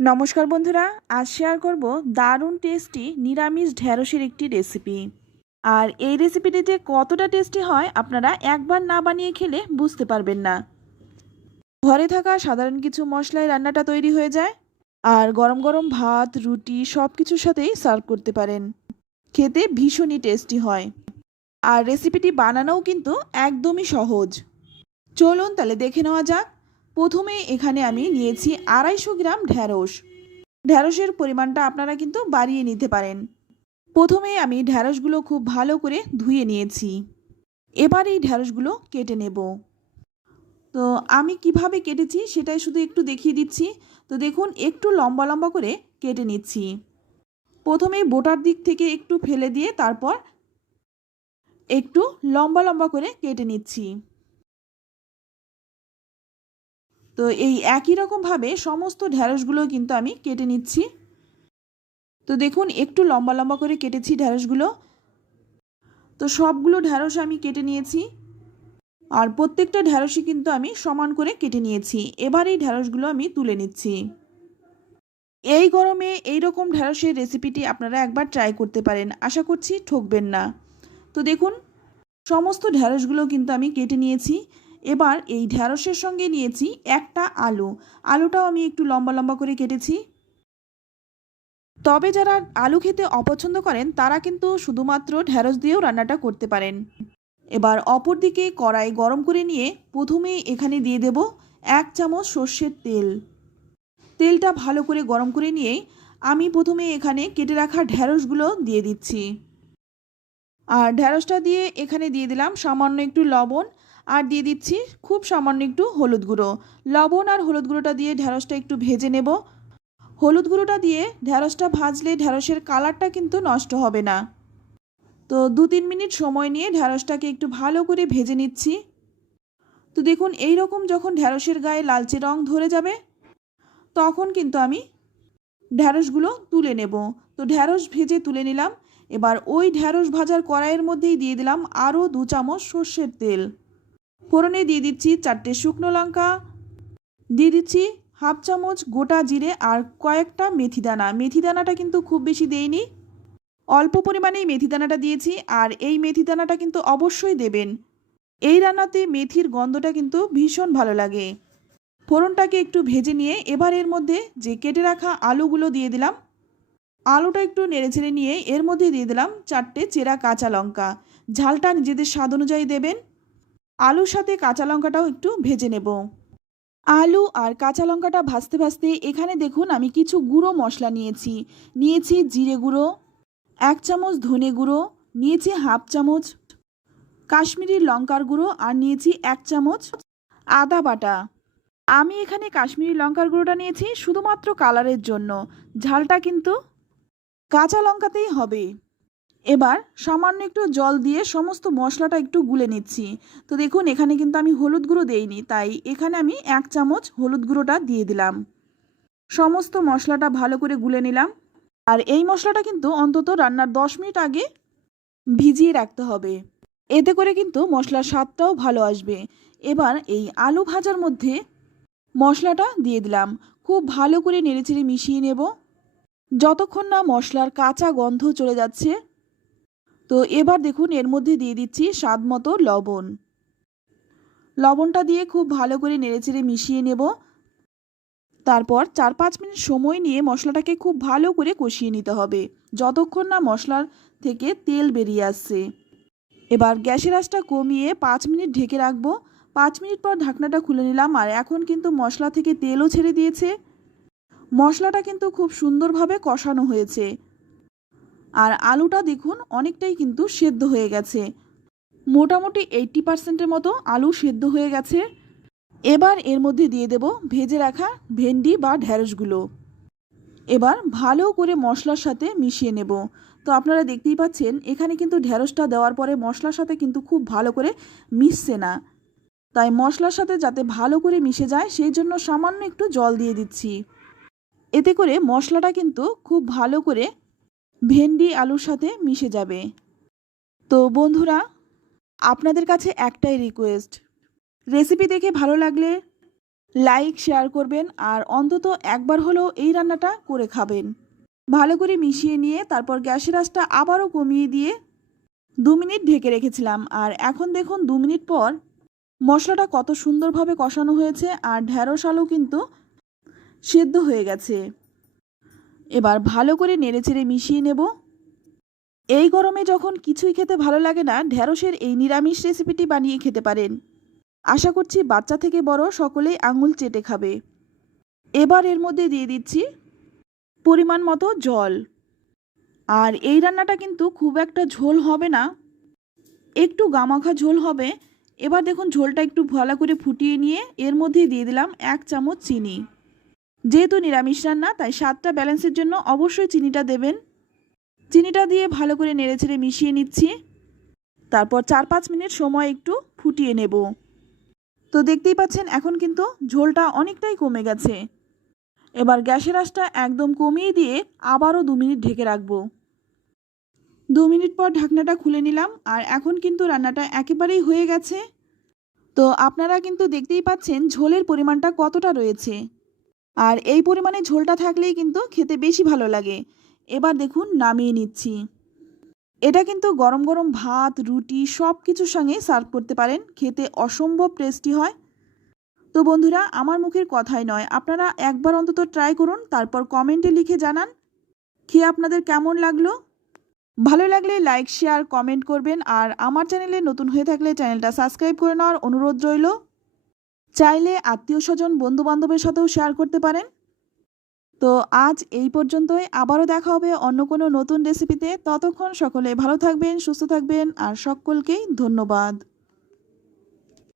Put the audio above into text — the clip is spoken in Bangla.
নমস্কার বন্ধুরা, আজ শেয়ার করব দারুণ টেস্টি নিরামিষ ঢ্যাঁড়সের একটি রেসিপি। আর এই রেসিপিটি যে কতটা টেস্টি হয় আপনারা একবার না বানিয়ে খেলে বুঝতে পারবেন না। ঘরে থাকা সাধারণ কিছু মশলায় রান্নাটা তৈরি হয়ে যায়, আর গরম গরম ভাত, রুটি সব কিছুর সাথেই সার্ভ করতে পারেন। খেতে ভীষণই টেস্টি হয়, আর রেসিপিটি বানানোও কিন্তু একদমই সহজ। চলুন তাহলে দেখে নেওয়া যাক। প্রথমে এখানে আমি নিয়েছি 250 গ্রাম ঢ্যাঁড়স। ঢ্যাঁড়সের পরিমাণটা আপনারা কিন্তু বাড়িয়ে নিতে পারেন। প্রথমে আমি ঢ্যাঁড়সগুলো খুব ভালো করে ধুয়ে নিয়েছি। এবার এই ঢ্যাঁড়সগুলো কেটে নেব। তো আমি কিভাবে কেটেছি সেটাই শুধু একটু দেখিয়ে দিচ্ছি। তো দেখুন, একটু লম্বা লম্বা করে কেটে নিচ্ছি। প্রথমে বোটার দিক থেকে একটু ফেলে দিয়ে তারপর একটু লম্বা লম্বা করে কেটে নিচ্ছি। তো এই একই রকমভাবে সমস্ত ঢ্যাঁড়সগুলো কিন্তু আমি কেটে নিচ্ছি। তো দেখুন, একটু লম্বা লম্বা করে কেটেছি ঢ্যাঁড়সগুলো। তো সবগুলো ঢ্যাঁড়স আমি কেটে নিয়েছি, আর প্রত্যেকটা ঢ্যাঁড়সই কিন্তু আমি সমান করে কেটে নিয়েছি। এবার এই ঢ্যাঁড়সগুলো আমি তুলে নিচ্ছি। এই গরমে এই রকম ঢ্যাঁড়সের রেসিপিটি আপনারা একবার ট্রাই করতে পারেন, আশা করছি ঠকবেন না। তো দেখুন, সমস্ত ঢ্যাঁড়সগুলো কিন্তু আমি কেটে নিয়েছি। এবার এই ঢ্যাঁড়সের সঙ্গে নিয়েছি একটা আলু। আলুটাও আমি একটু লম্বা লম্বা করে কেটেছি। তবে যারা আলু খেতে অপছন্দ করেন তারা কিন্তু শুধুমাত্র ঢ্যাঁড়স দিয়েও রান্নাটা করতে পারেন। এবার অপর দিকে কড়াই গরম করে নিয়ে প্রথমেই এখানে দিয়ে দেব 1 চামচ সর্ষের তেল। তেলটা ভালো করে গরম করে নিয়ে আমি প্রথমে এখানে কেটে রাখা ঢ্যাঁড়সগুলো দিয়ে দিচ্ছি। আর ঢ্যাঁড়সটা দিয়ে এখানে দিয়ে দিলাম সামান্য একটু লবণ, আর দিয়ে দিচ্ছি খুব সামান্য একটু হলুদ গুঁড়ো। লবণ আর হলুদ গুঁড়োটা দিয়ে ঢ্যাঁড়সটা একটু ভেজে নেব। হলুদ গুঁড়োটা দিয়ে ঢ্যাঁড়সটা ভাজলে ঢ্যাঁড়সের কালারটা কিন্তু নষ্ট হবে না। তো 2-3 মিনিট সময় নিয়ে ঢ্যাঁড়সটাকে একটু ভালো করে ভেজে নিচ্ছি। তো দেখুন, এই রকম যখন ঢ্যাঁড়সের গায়ে লালচে রং ধরে যাবে তখন কিন্তু আমি ঢ্যাঁড়সগুলো তুলে নেব। তো ঢ্যাঁড়স ভেজে তুলে নিলাম। এবার ওই ঢ্যাঁড়স ভাজার কড়াইয়ের মধ্যেই দিয়ে দিলাম আরও 2 চামচ সর্ষের তেল। ফোড়নে দিয়ে দিচ্ছি 4টে শুকনো লঙ্কা, দিয়ে দিচ্ছি হাফ চামচ গোটা জিরে আর কয়েকটা মেথি দানা। মেথি দানাটা কিন্তু খুব বেশি দেইনি, অল্প পরিমাণেই মেথি দানাটা দিয়েছি। আর এই মেথি দানাটা কিন্তু অবশ্যই দেবেন, এই রান্নাতে মেথির গন্ধটা কিন্তু ভীষণ ভালো লাগে। ফোড়নটাকে একটু ভেজে নিয়ে এবার এর মধ্যে যে কেটে রাখা আলুগুলো দিয়ে দিলাম। আলুটা একটু নেড়েচেড়ে নিয়ে এর মধ্যে দিয়ে দিলাম 4টে চেরা কাঁচা লঙ্কা। ঝালটা নিজেদের স্বাদ অনুযায়ী দেবেন। আলুর সাথে কাঁচা লঙ্কাটাও একটু ভেজে নেব। আলু আর কাঁচা লঙ্কাটা ভাজতে ভাজতে এখানে দেখুন আমি কিছু গুঁড়ো মশলা নিয়েছি জিরে গুঁড়ো, 1 চামচ ধনে গুঁড়ো, নিয়েছি হাফ চামচ কাশ্মীরি লঙ্কার গুঁড়ো, আর নিয়েছি 1 চামচ আদা বাটা। আমি এখানে কাশ্মীরি লঙ্কার গুঁড়োটা নিয়েছি শুধুমাত্র কালারের জন্য, ঝালটা কিন্তু কাঁচা লঙ্কাতেই হবে। এবার সামান্য একটু জল দিয়ে সমস্ত মশলাটা একটু গুলে নিচ্ছি। তো দেখুন, এখানে কিন্তু আমি হলুদ গুঁড়ো দেইনি, তাই এখানে আমি 1 চামচ হলুদ গুঁড়োটা দিয়ে দিলাম। সমস্ত মশলাটা ভালো করে গুলে নিলাম। আর এই মশলাটা কিন্তু অন্তত রান্নার 10 মিনিট আগে ভিজিয়ে রাখতে হবে, এতে করে কিন্তু মশলার স্বাদটাও ভালো আসবে। এবার এই আলু ভাজার মধ্যে মশলাটা দিয়ে দিলাম। খুব ভালো করে নেড়েচেড়ে মিশিয়ে নেব যতক্ষণ না মশলার কাঁচা গন্ধ চলে যাচ্ছে। তো এবার দেখুন, এর মধ্যে দিয়ে দিচ্ছি স্বাদ মতো লবণ। লবণটা দিয়ে খুব ভালো করে নেড়েচেড়ে মিশিয়ে নেব। তারপর 4-5 মিনিট সময় নিয়ে মশলাটাকে খুব ভালো করে কষিয়ে নিতে হবে যতক্ষণ না মশলার থেকে তেল বেরিয়ে আসছে। এবার গ্যাসের আঁচটা কমিয়ে 5 মিনিট ঢেকে রাখবো। 5 মিনিট পর ঢাকনাটা খুলে নিলাম, আর এখন কিন্তু মশলা থেকে তেলও ছেড়ে দিয়েছে। মশলাটা কিন্তু খুব সুন্দরভাবে কষানো হয়েছে, আর আলুটা দেখুন অনেকটাই কিন্তু সেদ্ধ হয়ে গেছে। মোটামুটি 80% মতো আলু সেদ্ধ হয়ে গেছে। এবার এর মধ্যে দিয়ে দেব ভেজে রাখা ভেন্ডি বা ঢ্যাঁড়সগুলো। এবার ভালো করে মশলার সাথে মিশিয়ে নেব। তো আপনারা দেখতেই পাচ্ছেন এখানে কিন্তু ঢ্যাঁড়সটা দেওয়ার পরে মশলার সাথে কিন্তু খুব ভালো করে মিশছে না, তাই মশলার সাথে যাতে ভালো করে মিশে যায় সেই জন্য সামান্য একটু জল দিয়ে দিচ্ছি। এতে করে মশলাটা কিন্তু খুব ভালো করে ভেন্ডি আলুর সাথে মিশে যাবে। তো বন্ধুরা, আপনাদের কাছে একটাই রিকোয়েস্ট, রেসিপি দেখে ভালো লাগলে লাইক শেয়ার করবেন আর অন্তত একবার হলেও এই রান্নাটা করে খাবেন। ভালো করে মিশিয়ে নিয়ে তারপর গ্যাসের আঁচটা আবারও কমিয়ে দিয়ে 2 মিনিট ঢেকে রেখেছিলাম। আর এখন দেখুন 2 মিনিট পর মশলাটা কত সুন্দরভাবে কষানো হয়েছে আর ঢ্যাঁড়স আলু কিন্তু সেদ্ধ হয়ে গেছে। এবার ভালো করে নেড়েচেড়ে মিশিয়ে নেব। এই গরমে যখন কিছুই খেতে ভালো লাগে না, ঢ্যাঁড়সের এই নিরামিষ রেসিপিটি বানিয়ে খেতে পারেন। আশা করছি বাচ্চা থেকে বড় সকলেই আঙুল চেটে খাবে। এবার এর মধ্যে দিয়ে দিচ্ছি পরিমাণ মতো জল। আর এই রান্নাটা কিন্তু খুব একটা ঝোল হবে না, একটু গামাখা ঝোল হবে। এবার দেখুন ঝোলটা একটু ভালো করে ফুটিয়ে নিয়ে এর মধ্যে দিয়ে দিলাম 1 চামচ চিনি। যেহেতু নিরামিষ রান্না তাই স্বাদটা ব্যালেন্সের জন্য অবশ্যই চিনিটা দেবেন। চিনিটা দিয়ে ভালো করে নেড়েচেড়ে মিশিয়ে নিচ্ছি। তারপর 4-5 মিনিট সময় একটু ফুটিয়ে নেব। তো দেখতেই পাচ্ছেন এখন কিন্তু ঝোলটা অনেকটাই কমে গেছে। এবার গ্যাসের আঁচটা একদম কমিয়ে দিয়ে আবারও 2 মিনিট ঢেকে রাখবো। 2 মিনিট পর ঢাকনাটা খুলে নিলাম আর এখন কিন্তু রান্নাটা একেবারেই হয়ে গেছে। তো আপনারা কিন্তু দেখতেই পাচ্ছেন ঝোলের পরিমাণটা কতটা রয়েছে। আর এই পরিমাণে ঝোলটা থাকলেই কিন্তু খেতে বেশি ভালো লাগে। এবার দেখুন নামিয়ে নিচ্ছি। এটা কিন্তু গরম গরম ভাত, রুটি সব কিছুর সঙ্গে সার্ভ করতে পারেন, খেতে অসম্ভব টেস্টি হয়। তো বন্ধুরা, আমার মুখের কথাই নয়, আপনারা একবার অন্তত ট্রাই করুন, তারপর কমেন্টে লিখে জানান খেয়ে আপনাদের কেমন লাগলো। ভালো লাগলে লাইক শেয়ার কমেন্ট করবেন আর আমার চ্যানেলে নতুন হয়ে থাকলে চ্যানেলটা সাবস্ক্রাইব করে নেওয়ার অনুরোধ রইল। চাইলে আত্মীয় স্বজন বন্ধু বান্ধবের সাথেও শেয়ার করতে পারেন। তো আজ এই পর্যন্তই, আবারও দেখা হবে অন্য কোনো নতুন রেসিপিতে। ততক্ষণ সকলে ভালো থাকবেন, সুস্থ থাকবেন আর সকলকেই ধন্যবাদ।